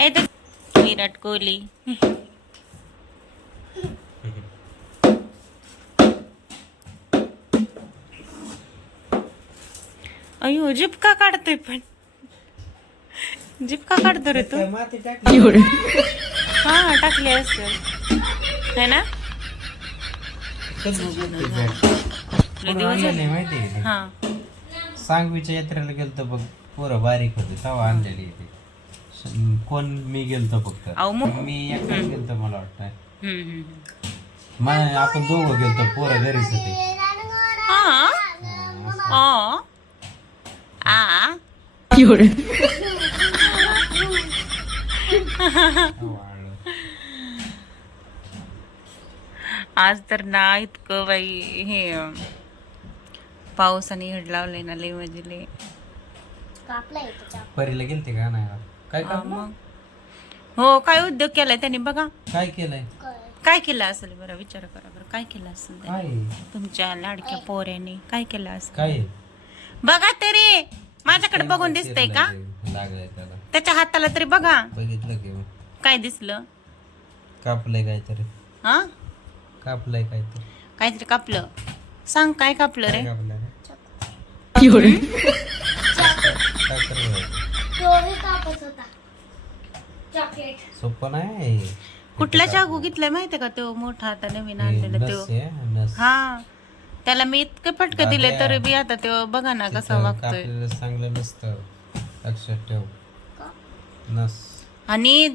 ए तर विराट कोहली. अयो जीप का काढतोय पण जीप का काढतो रे तू. हा टाकले असेल है ना. हा सांगवीच्या यात्रेला गेलतो बघ. पोरं बारीक होते तेव्हा आणलेली ती. कोण मी गेलतो फक्त. मी एकटाच गेलतो मला वाटतं. आपण दोघं गेलतो पोरं घरीच होते. आज तर ना इतकं बाई हे पावसाने हेड लावले ना लय म्हणजे लय. परीला गेलते का नाही काय काम मग हो काय उद्योग केलाय त्यांनी बघा. काय केलंय काय केलं असेल बरं विचार करा बरं काय केलं असेल काय तुमच्या लाडक्या पोऱ्याने काय केलं असेल काय बघा तरी. माझ्याकडे बघून दिसतंय का लागलंय त्याला. त्याच्या हाताला तरी बघा बघितलं की काय दिसलं. कापलंय काहीतरी. हा कापलंय काहीतरी. काहीतरी कापलं. सांग काय कापलं रे. कापलंय सोपं नाही. कुठला चाकू घेतलाय माहितीये का तो मोठा आता नवीन आणलेला तो. हा त्याला मी इतके फटके दिले तरी बी आता तो बघा ना कसा वागतोय. चांगलं नसतं लक्षात ठेव. नस आणि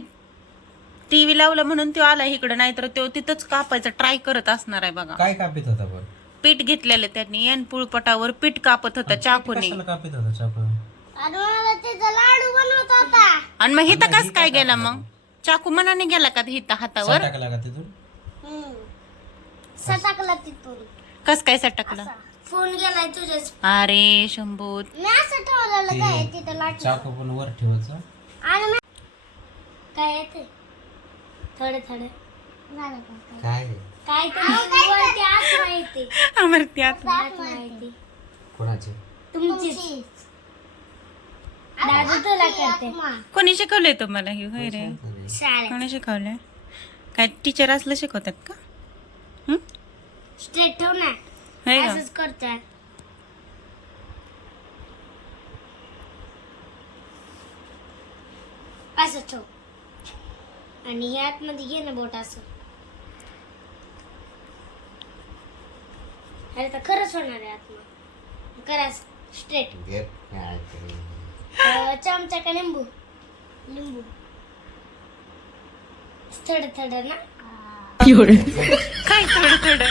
टीव्ही लावलं म्हणून तो आला इकडं नाही तर तो तिथंच कापायचा ट्राय करत असणार आहे बघा. काय कापित होता पण पीठ घेतलेलं त्यांनी आणि पुळपटावर पीठ कापत होता चाकूने. कापित होता चाकू. आणि मग हिथं कस काय गेला मग चाकू मनाने गेला का हिथं हातावर. टाकला का तिथून सटकला तिथून कस काय सटकला. फोन गेलाय तुझ्या. अरे शंभूत मी असं ठेवलेलं काय तिथं लाट चाकू पण वर ठेवायचं. आणि काय येते थोडे थोडे झालं काय काय ते वरती आत माहिती अमरती आत आत माहिती कोणाचे तुमची दादू तुला करते कोणी शिकवलंय तुम्हाला हे होय रे. शाळेत कोणी शिकवलंय काय टीचर असलं शिकवतात का. स्ट्रेट ठेव ना होय का असंच करतोय. असं ठेव आणि हे आतमध्ये घे ना बोट असं. अरे तर खरंच होणार आहे आतमध्ये. करा स्ट्रेट. चमचा का लिंबू लिंबू थोडं थोडं ना काय थोडं थोडं.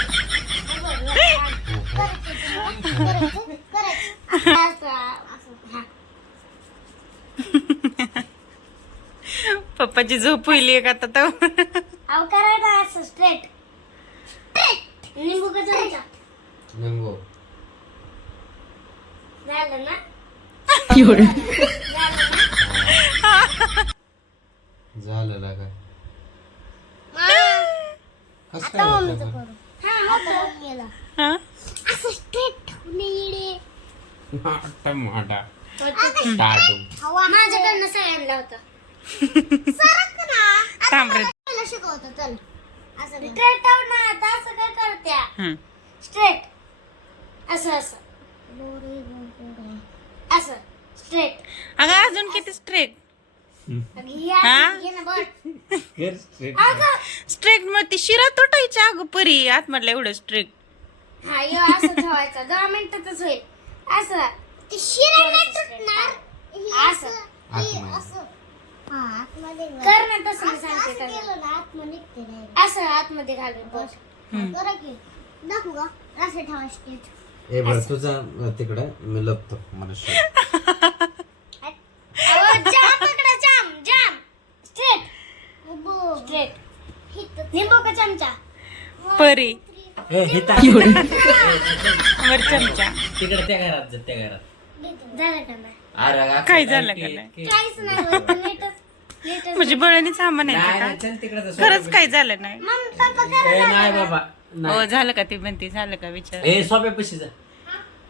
पप्पाची झोप होईल एक आता तर. अहो करा ना असं स्ट्रेट. लिंबू का चमचा लिंबू झालं ना. झालं लागा. कसं आता काय मम्मीचं होतं करू. हा होतं गेला हा असं स्ट्रेट ठेवणे. टमाटा टाटू माझ्याकडनं सगळ्यांना होतं. सरक ना थांब रे. आता शिकवतो चल. असं स्ट्रेट ठेव ना. आता असं काय करत्या स्ट्रेट. असं असं असं स्ट्रेट. अगं अजून किती स्ट्रेट. स्ट्रेट मग ती शिरा तुटायची अगं परी आतमधलं एवढं स्ट्रेट. हा यो असं ठेवायचं 2 मिनिटातच होईल. असं ती शिरा नाही तुटणार. असं असं कर ना तसं मी सांगते त्याला. असं आतमध्ये घालून बस. दाखवू का असं ठेवा स्ट्रेट. ए बरं तुझा तिकडं मी लपतो मला जाम पकडा जाम जाम स्ट्रेट स्ट्रेट. लिंबू का चमचा परी वर चमचा. तिकडे त्या घरात त्या घरात झालं का नाही. अरे काय झालं का नाही. काहीच नाही होत. नीटच म्हणजे बळणी सामान आहे का खरंच काय झालं नाही. मम्मी पप्पा करा. नाही बाबा हो झालं का ती म्हणते झालं का विचार. ए सोप्या पशी जा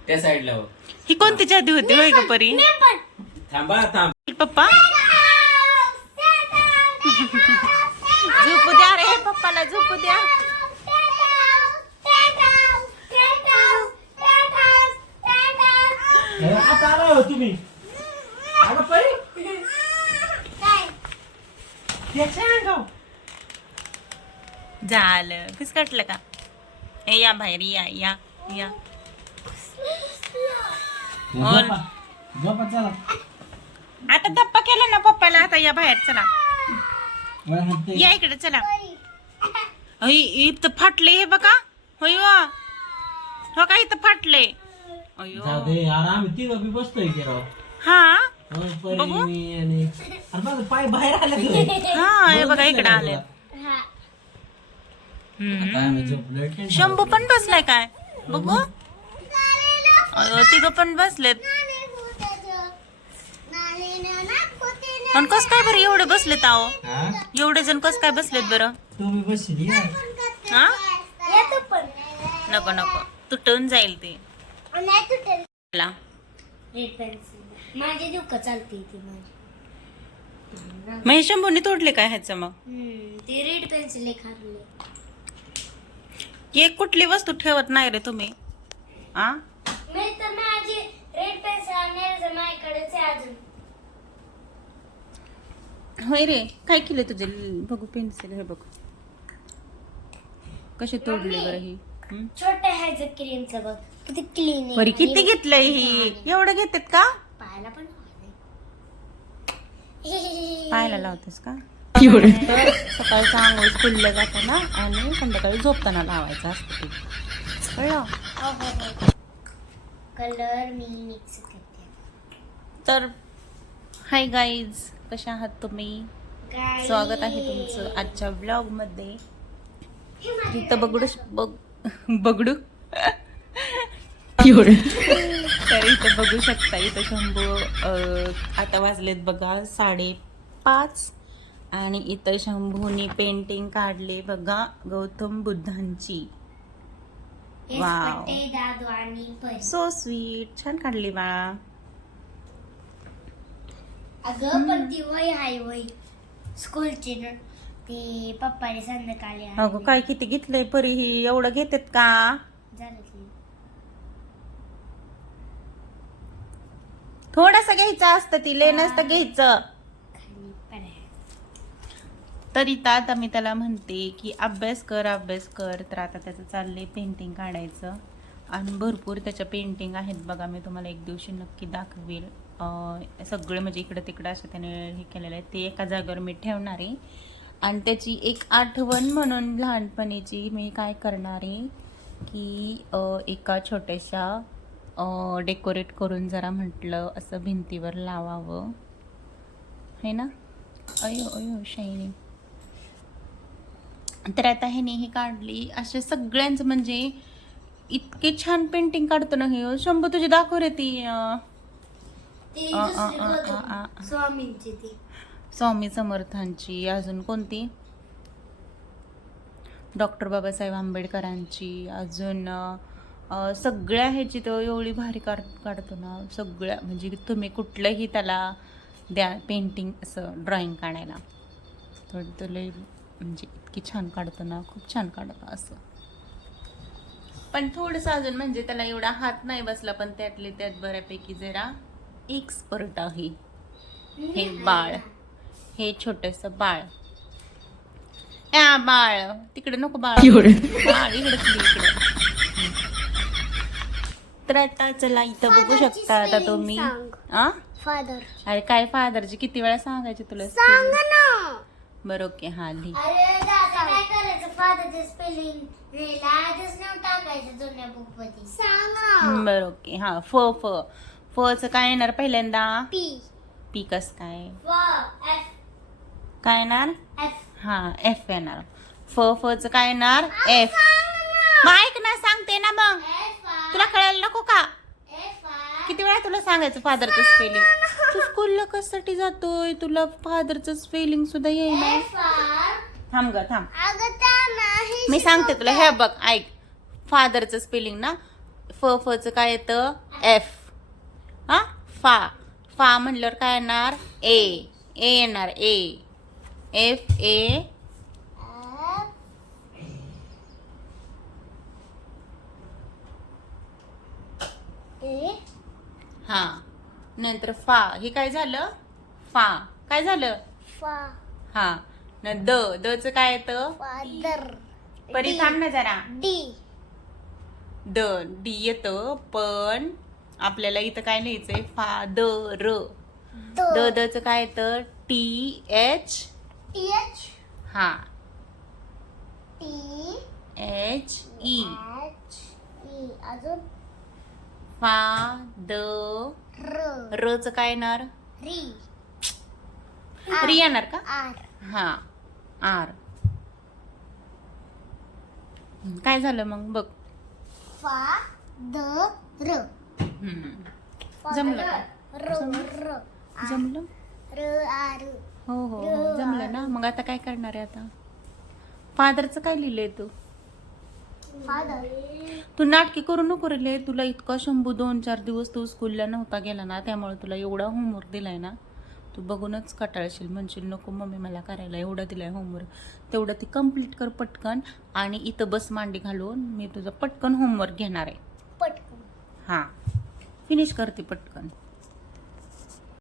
त्या साईडला हो. ही कोणती जादू होती होय का परी. मी पण थांबा थांब पप्पा झोपू द्या रे पप्पाला, झोपू द्या. आता आला हो तुम्ही. अगं परी त्याच्या अंगावर. झालं फिसकटलं का? ए या बाहेर या या या. झोपा झोपा चला. आता धप्पा केला ना पप्पाला, आता या बाहेर चला. वर हात दे. या इकडे चला. इथं फाटले हे बघा. होय वा. हो का इथं फाटले. अयो जाऊ दे यार, आम्ही तिघं बी बसतोय की राव. हा होय, परी, बघू. मी आणि अरे बघ पाय बाहेर आले तुझे. हा हे बघा इकडे आले. आता आम्ही झोपलोय. टेन्शन शंभू पण बसलाय काय बघू. अयो तिघ पण बसलेत. पण कस काय बरं एवढे बसलेत आहो. हा? एवढे जण कस काय बसलेत बरं. तुम्ही बसली या. हा नको नको तुटून जाईल ते. ला. रेड पेन्सिल माझे दुःख चालते ती माझी. मग हे शंभूने तोडले काय ह्याचं मग. ते रेड पेन्सिल एक हरले. एक कुठली वस्तू ठेवत नाही रे तुम्ही. आ मी तर माझी रेड पेन्सिल आणि माझ्याकडेच आहे अजून. होय रे काय केलं तुझे बघू पेन्सिल हे बघ कसे तोडले बरं ही. छोट्या ह्याचं क्रीमचं बघ किती क्लीन आहे. बरी किती घेतलंय ही. एवढं घेतात का. पाहायला पण पाहायला लावतेस का. तर सकाळचं आंघोळ स्कूलला जाताना आणि संध्याकाळी झोपताना लावायचं असतं ते. कळलं. कलर मी मिक्स करते. तर हाय गाईज कशा आहात तुम्ही. स्वागत आहे तुमचं आजच्या ब्लॉग मध्ये. इथं बगडू तर इथं बघू शकता. इथं शंभू आता वाजलेत बघा 5:30 आणि इथं शंभूनी पेंटिंग काढले बघा गौतम बुद्धांची. वाव दादू आणि परी. So sweet. छान काढली बाळा. अगं पण ती वय आहे वय स्कूलची ना. ते पप्पाने संध्याकाळी अगं काय किती घेतलंय परी ही. एवढं घेतात का. झालं की थोडस घ्यायचं असतं ती ले नसतं घ्यायचं. खाली पडाय. तर इथं आता मी त्याला म्हणते की अभ्यास कर. तर आता त्याचं चाललंय पेंटिंग काढायचं आणि भरपूर त्याच्या पेंटिंग आहेत बघा. मी तुम्हाला एक दिवशी नक्की दाखवेल. सगळे म्हणजे इकडं तिकडं असं त्याने हे केलेलं आहे. ते एका जागेवर मी ठेवणार आहे आणि त्याची एक आठवण म्हणून लहानपणीची मी काय करणार आहे की एका छोट्याशा डेकोरेट करून जरा म्हटलं असं भिंतीवर लावावं है ना. अयो अयो शायनिंग. तर आता ह्याने ही काढली. अशा सगळ्यांचं म्हणजे इतके छान पेंटिंग काढतो ना हे. शंभू तुझी दाखव रे ती. स्वामींची ती स्वामी समर्थांची. अजून कोणती. डॉक्टर बाबासाहेब आंबेडकरांची. अजून सगळ्या ह्याची तो एवढी भारी काढतो ना सगळ्या. म्हणजे तुम्ही कुठलंही त्याला द्या पेंटिंग असं ड्रॉइंग काढायला थोडं तुला म्हणजे इतकी छान काढतो ना. खूप छान काढतो असं. पण थोडंसं अजून म्हणजे त्याला एवढा हात नाही बसला पण त्यातले त्यात बऱ्यापैकी जरा एक्सपर्ट आहे. हे बाळ. हे छोटस बाळ. या बाळ तिकडे नको बाळ. बाळ इकडे. तर आता चला इथं बघू शकता आता तुम्ही. फादर. अरे काय फादरची किती वेळा सांगायचे तुला. सांग ना. बरं ओके हा लिही. अरे दादा काय करायचं फादरचं स्पेलिंग आजच नाव टाकायचं जुन्या बुक मध्ये. सांग ना. बरं ओके हा. फचं काय येणार पहिल्यांदा. पी कस काय एफ. काय येणार. एफ. हा एफ येणार. फचं काय येणार एफ. मग ऐक ना सांगते ना मग तुला कळायला नको का. किती वेळा तुला सांगायचं फादरचं स्पेलिंग. तू स्कूलला कशासाठी जातोय तुला फादरचं स्पेलिंग सुद्धा येईना. थांब ग थांब मी सांगते तुला. हे बघ ऐक फादरचं स्पेलिंग ना. फचं काय येतं एफ. हा फा म्हणल्यावर काय येणार ए येणार ए. FA हा नंतर फा. हे काय झालं? फा. काय झालं? हा न द. द च काय येतं? फादर. परी थांब ना जरा. डी. द डी येतं, पण आपल्याला इथं काय लिहायचंय? फादर. द द च काय येतं? TH. TH. हा THE. HE. अजून फादर. र च काय येणार? री. री येणार का? आर. हा आर. काय झालं मग बघ. फादर. जमलं का? र. जमलं? र आर. हो हो हो जमलं ना. मग आता काय करणार आहे? आता फादरचं काय लिहिलंय तू? फादर. तू नाटकी करू नको रे. तुला इतका शंभू 2-4 दिवस तू स्कूलला नव्हता गेला ना, त्यामुळे तुला एवढा होमवर्क दिलाय ना, तू बघूनच कटाळशील, म्हणशील नको मम्मी मला करायला, एवढा दिलाय होमवर्क, तेवढं ती कम्प्लीट कर पटकन. आणि इथं बस मांडी घालून मी तुझं पटकन होमवर्क घेणार आहे. पटकन. हां फिनिश करते पटकन.